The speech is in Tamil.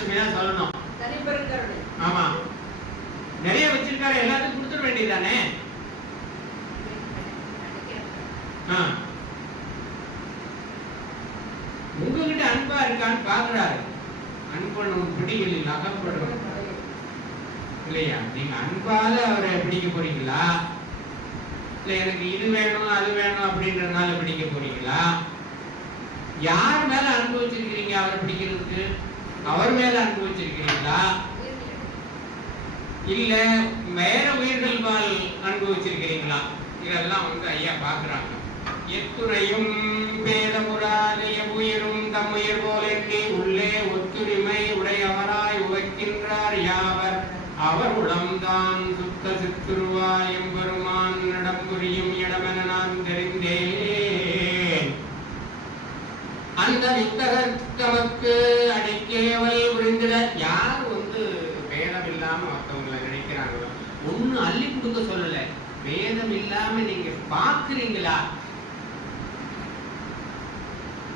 சொல்லணும். ஆமா, நிறைய வச்சிருக்காரு, எல்லாத்துக்கும் கொடுத்துட வேண்டியதானே. உங்ககிட்ட அன்பா இருக்கான்னு பாக்குறாரு. அன்பு நமக்கு பிடிக்கல, அகப்படும் இல்லையா? நீங்க அன்பால அவரை பிடிக்க போறீங்களா, இல்ல எனக்கு இது வேணும் அது வேணும் அப்படின்றதுனால பிடிக்க போறீங்களா? யார் மேல அன்பு வச்சிருக்கிறீங்க அவரை பிடிக்கிறதுக்கு? அவர் மேல அன்பு வச்சிருக்கிறீங்களா, இல்ல வேற உயிர்கள் மேல் அன்பு வச்சிருக்கிறீங்களா? இதெல்லாம் ஐயா பாக்குறாங்க. எத்துறையும் பேதமுறாலிய உயிரும் தம்முயிர் போல எண்ணி உள்ளே ஒத்துரிமை உடையவராய் உரைக்கின்றார் யாவர் அவர் உளம்தான் சுத்த சித்துருவாய் எம்பெருமான் நடம்புரியும் இடமென நான் தெரிந்தேன். அந்த வித்தகர் தமக்கு அடிக்கேவல் புரிந்திட. யார் வேதம் இல்லாம மற்றவங்களை நினைக்கிறாங்களோ, ஒண்ணு அள்ளி கொடுக்க சொல்லல, வேதம் இல்லாம நீங்க பாக்குறீங்களா,